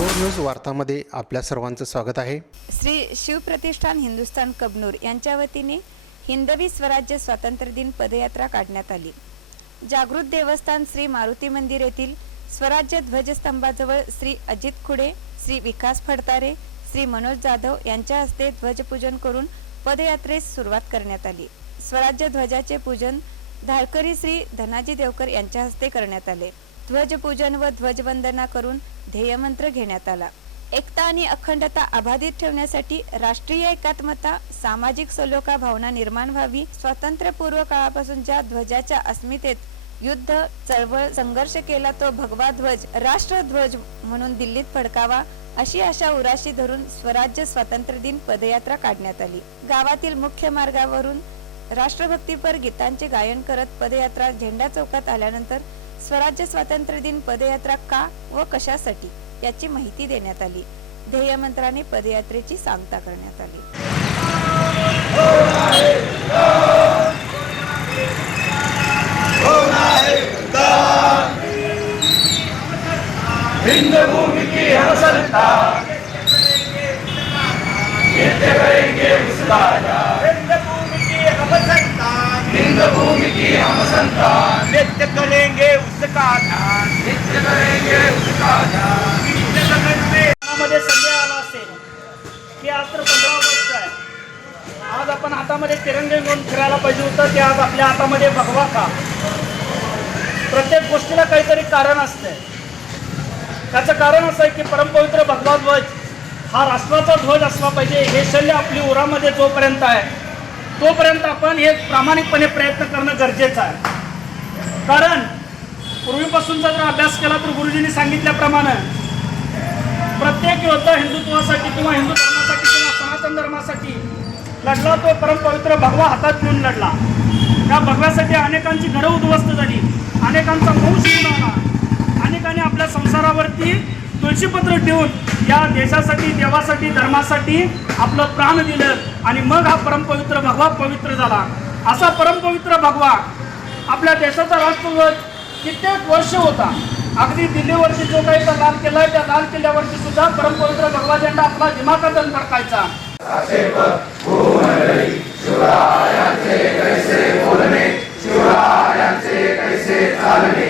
Kabnur news वार्तामध्ये आपल्या सर्वांचं स्वागत आहे। श्री शिवप्रतिष्ठान हिंदुस्थान कबनूर यांच्या वतीने हिंदवी स्वराज्य स्वातंत्र्य दिन पदयात्रा काढण्यात आली। जागृत देवस्थान श्री मारुती मंदिर येथील स्वराज्य ध्वजस्तंभाजवळ श्री अजित खुडे, श्री विकास फडतारे, श्री मनोज जाधव यांच्या हस्ते ध्वजपूजन करून पदयात्रेस सुरुवात करण्यात आली। स्वराज्य ध्वजाचे पूजन धारकरी श्री धनाजी देवकर यांच्या हस्ते करण्यात आले। ध्वजपूजन व ध्वजवंदना करून ध्येयमंत्र घेण्यात आला। एकता आणि अखंडता अबाधित ठेवण्यासाठी राष्ट्रीय एकात्मता, सामाजिक सलोखा भावना निर्माण व्हावी, स्वातंत्र्यपूर्व काळापासून ज्या ध्वजाच्या अस्मितेत युद्ध, चळवळ, संघर्ष केला तो भगवा ध्वज राष्ट्रध्वज म्हणून दिल्लीत फडकावा, अशी आशा उराशी धरून स्वराज्य स्वातंत्र्य दिन पदयात्रा काढण्यात आली। गावातील मुख्य मार्गावरून राष्ट्रभक्तीपर गीतांचे गायन करत पदयात्रा झेंडा चौकात आल्यानंतर स्वराज्य स्वातंत्र्य दिन पदयात्रा का व कशासाठी याची माहिती देण्यात आली। ध्येयमंत्राने पदयात्रेची सांगता करण्यात आली। हिंद भूमि की हम संतान नित्य करेंगे उसका आदर। हिंद भूमि की हम संतान, हिंद भूमि की हम संतान नित्य करेंगे उसका आदर, नित्य करेंगे उसका आदर। मध्ये संदेह आला असेल की आज तर 15 ऑगस्ट आहे, आज आपण हातामध्ये तिरंगे घेऊन फिरायला पाहिजे होतं, की आज आपल्या हातामध्ये भगवा का? प्रत्येक गोष्टीला काहीतरी कारण असते। त्याचं कारण असं आहे की परमपवित्र भगवा ध्वज हा राष्ट्राचा ध्वज असला पाहिजे। हे शल्य आपली उरामध्ये जोपर्यंत आहे तोपर्यंत आपण हे प्रामाणिकपणे प्रयत्न करणं गरजेचं आहे। कारण पूर्वीपासूनचा जर अभ्यास केला तर गुरुजींनी सांगितल्याप्रमाणे प्रत्येक योद्धा हिंदुत्वासाठी किंवा हिंदू धर्मासाठी किंवा सनातन धर्मासाठी लढला तो परमपवित्र भगवा हातात घेऊन लढला। त्या भगव्यासाठी अनेकांची घरं उद्ध्वस्त झाली, अनेकांचा मौज उडाला, अनेकांनी आपल्या संसारावरती तुळशीपत्र ठेवून या देशासाठी, देवासाठी, धर्मासाठी आपलं प्राण दिलं आणि मग हा परमपवित्र भगवा पवित्र झाला। असा परमपवित्र भगवा आपल्या देशाचा राष्ट्रध्वज कित्येक वर्ष होता। अगदी दिल्लीवरती जो काही लाल किल्ला आहे त्या लाल किल्ल्यावरती सुद्धा परमपवित्र भगवा झेंडा आपला दिमाखातून फडकायचा। शिवरायांचे कैसे बोलणे, शिवरायांचे कैसे चालणे,